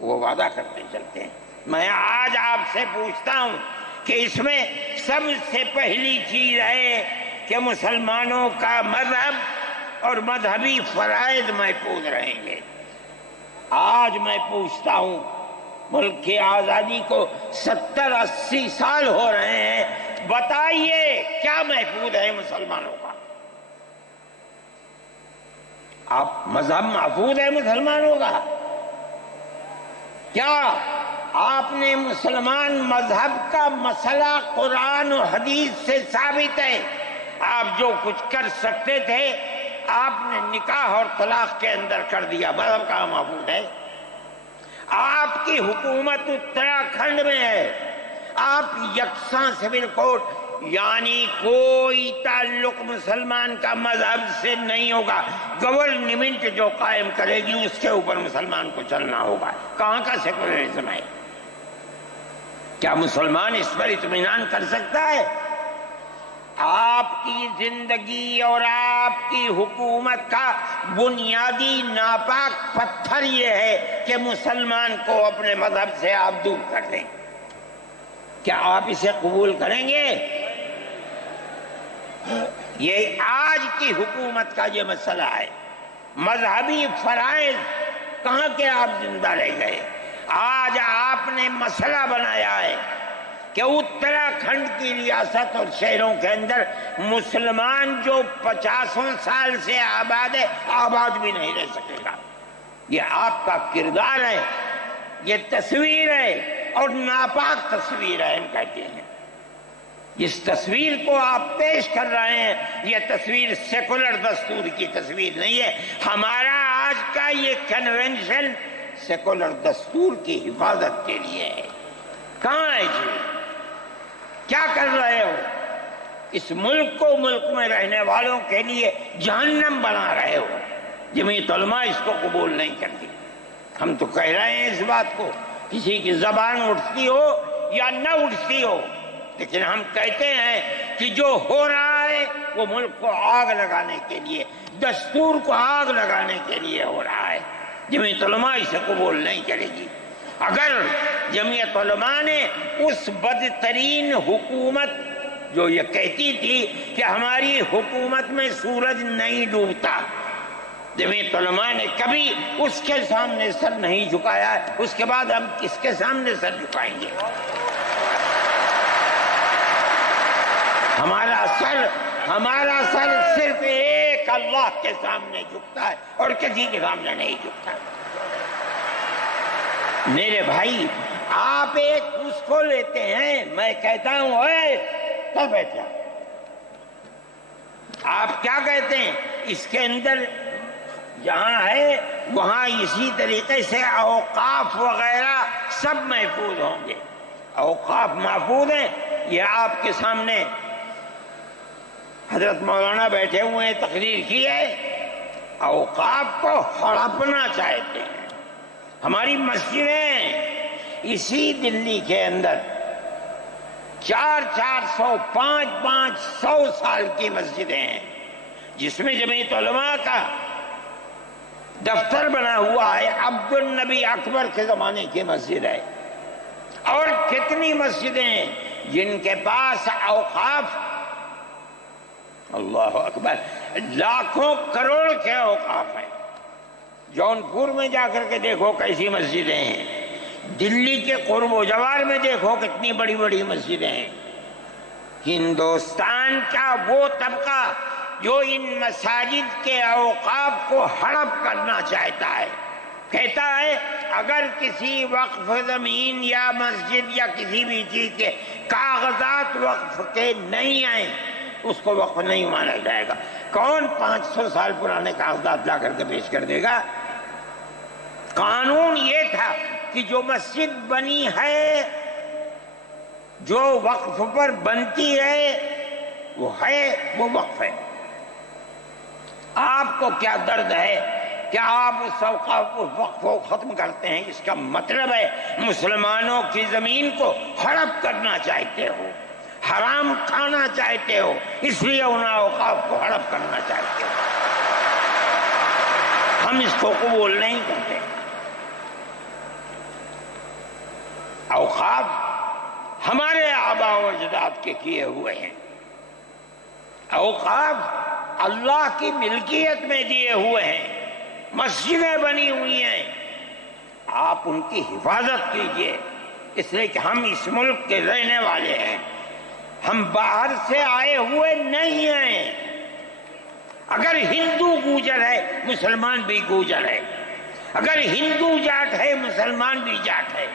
وہ وعدہ کرتے چلتے ہیں۔ میں آج آپ سے پوچھتا ہوں کہ اس میں سب سے پہلی چیز ہے کہ مسلمانوں کا مذہب اور مذہبی فرائض محفوظ رہیں گے۔ آج میں پوچھتا ہوں، ملک کی آزادی کو 70-80 سال ہو رہے ہیں، بتائیے کیا محفوظ ہے مسلمانوں کا؟ آپ مذہب محفوظ ہے مسلمانوں کا؟ کیا آپ نے مسلمان مذہب کا مسئلہ قرآن و حدیث سے ثابت ہے؟ آپ جو کچھ کر سکتے تھے آپ نے نکاح اور طلاق کے اندر کر دیا، مذہب کا محفوظ ہے؟ آپ کی حکومت اتراکھنڈ میں ہے، آپ یکساں سول کوڈ، یعنی کوئی تعلق مسلمان کا مذہب سے نہیں ہوگا، گورنمنٹ جو قائم کرے گی اس کے اوپر مسلمان کو چلنا ہوگا۔ کہاں کا سیکولرزم ہے؟ کیا مسلمان اس پر اطمینان کر سکتا ہے؟ آپ کی زندگی اور آپ کی حکومت کا بنیادی ناپاک پتھر یہ ہے کہ مسلمان کو اپنے مذہب سے آپ دور کر دیں۔ کیا آپ اسے قبول کریں گے؟ یہ آج کی حکومت کا یہ مسئلہ ہے۔ مذہبی فرائض کہاں کے آپ زندہ رہ گئے؟ آج آپ نے مسئلہ بنایا ہے کہ اتراکھنڈ کی ریاست اور شہروں کے اندر مسلمان جو 50 سال سے آباد ہے، آباد بھی نہیں رہ سکے گا۔ یہ آپ کا کردار ہے، یہ تصویر ہے اور ناپاک تصویر ہے، ہم کہتے ہیں۔ اس تصویر کو آپ پیش کر رہے ہیں، یہ تصویر سیکولر دستور کی تصویر نہیں ہے۔ ہمارا آج کا یہ کنونشن سیکولر دستور کی حفاظت کے لیے ہے۔ کہاں ہے جی؟ کیا کر رہے ہو؟ اس ملک کو، ملک میں رہنے والوں کے لیے جہنم بنا رہے ہو۔ جمعیت علماء اس کو قبول نہیں کرتی۔ ہم تو کہہ رہے ہیں اس بات کو، کسی کی زبان اٹھتی ہو یا نہ اٹھتی ہو، لیکن ہم کہتے ہیں کہ جو ہو رہا ہے وہ ملک کو آگ لگانے کے لیے، دستور کو آگ لگانے کے لیے ہو رہا ہے۔ جمعیت علماء اسے قبول نہیں کرے گی۔ اگر جمعیت علماء نے اس بدترین حکومت جو یہ کہتی تھی کہ ہماری حکومت میں سورج نہیں ڈوبتا، جمعیت علماء نے کبھی اس کے سامنے سر نہیں جھکایا، اس کے بعد ہم کس کے سامنے سر جھکائیں گے؟ ہمارا سر صرف ایک اللہ کے سامنے جھکتا ہے اور کسی کے سامنے نہیں جھکتا۔ میرے بھائی، آپ ایک اس کو لیتے ہیں، میں کہتا ہوں اے تو بیٹھا، آپ کیا کہتے ہیں؟ اس کے اندر جہاں ہے وہاں اسی طریقے سے اوقاف وغیرہ سب محفوظ ہوں گے۔ اوقاف محفوظ ہیں، یہ آپ کے سامنے حضرت مولانا بیٹھے ہوئے ہیں، تقریر کی ہے۔ اوقاف کو ہڑپنا چاہتے ہیں۔ ہماری مسجدیں اسی دلی کے اندر 400 500 سال کی مسجدیں ہیں، جس میں جمعیت علماء کا دفتر بنا ہوا ہے، عبد النبی اکبر کے زمانے کی مسجد ہے۔ اور کتنی مسجدیں ہیں جن کے پاس اوقاف، اللہ اکبر، لاکھوں کروڑ کے اوقاف ہیں۔ جونپور میں جا کر کے دیکھو کیسی مسجدیں ہیں، دلی کے قرب و جوار میں دیکھو کتنی بڑی بڑی مسجدیں ہیں۔ ہندوستان کا وہ طبقہ جو ان مساجد کے اوقاف کو ہڑپ کرنا چاہتا ہے، کہتا ہے اگر کسی وقف زمین یا مسجد یا کسی بھی چیز کے کاغذات وقف کے نہیں آئیں اس کو وقف نہیں مانا جائے گا۔ کون 500 سال پرانے کاغذات لا کر کے پیش کر دے گا؟ قانون یہ تھا کہ جو مسجد بنی ہے، جو وقف پر بنتی ہے وہ وقف ہے۔ آپ کو کیا درد ہے کہ آپ اس وقف کو ختم کرتے ہیں؟ اس کا مطلب ہے مسلمانوں کی زمین کو ہڑپ کرنا چاہتے ہو، حرام کھانا چاہتے ہو، اس لیے ان اوقاف کو ہڑپ کرنا چاہتے ہو۔ ہم اس کو قبول نہیں کرتے۔ اوقاف ہمارے آباء و اجداد کے کیے ہوئے ہیں، اوقاف اللہ کی ملکیت میں دیے ہوئے ہیں، مسجدیں بنی ہوئی ہیں، آپ ان کی حفاظت کیجئے، اس لیے کہ ہم اس ملک کے رہنے والے ہیں، ہم باہر سے آئے ہوئے نہیں ہیں۔ اگر ہندو گوجر ہے مسلمان بھی گوجر ہے، اگر ہندو جاٹ ہے مسلمان بھی جاٹ ہے،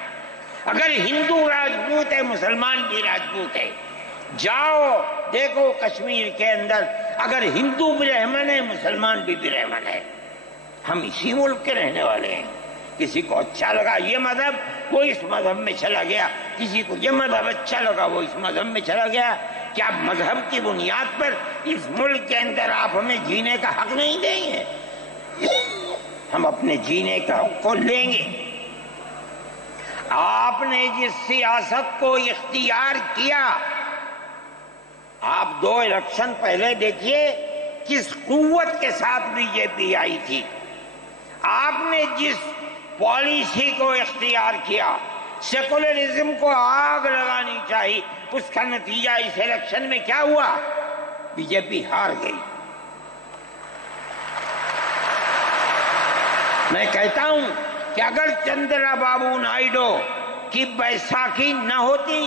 اگر ہندو راجپوت ہے مسلمان بھی راجپوت ہے۔ جاؤ دیکھو کشمیر کے اندر، اگر ہندو برہمن ہے مسلمان بھی برہمن ہے، ہم اسی ملک کے رہنے والے ہیں۔ کسی کو اچھا لگا یہ مذہب وہ اس مذہب میں چلا گیا، کسی کو یہ مذہب اچھا لگا وہ اس مذہب میں چلا گیا۔ کیا مذہب کی بنیاد پر اس ملک کے اندر آپ ہمیں جینے کا حق نہیں دیں گے؟ ہم اپنے جینے کا حق کو لیں گے۔ آپ نے جس سیاست کو اختیار کیا، آپ 2 الیکشن پہلے دیکھیے کس قوت کے ساتھ بی جے پی آئی تھی، آپ نے جس پالیسی کو اختیار کیا، سیکولرزم کو آگ لگانی چاہیے، اس کا نتیجہ اس الیکشن میں کیا ہوا؟ بی جے پی ہار گئی۔ میں کہتا ہوں کہ اگر چندرا بابو نائیڈو کی بیساکھی نہ ہوتی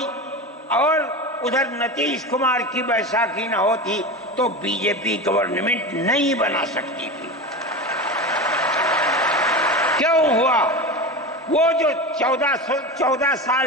اور ادھر نتیش کمار کی بیساکھی نہ ہوتی تو بی جے پی گورنمنٹ نہیں بنا سکتی تھی۔ کیوں ہوا؟ وہ جو 14 سال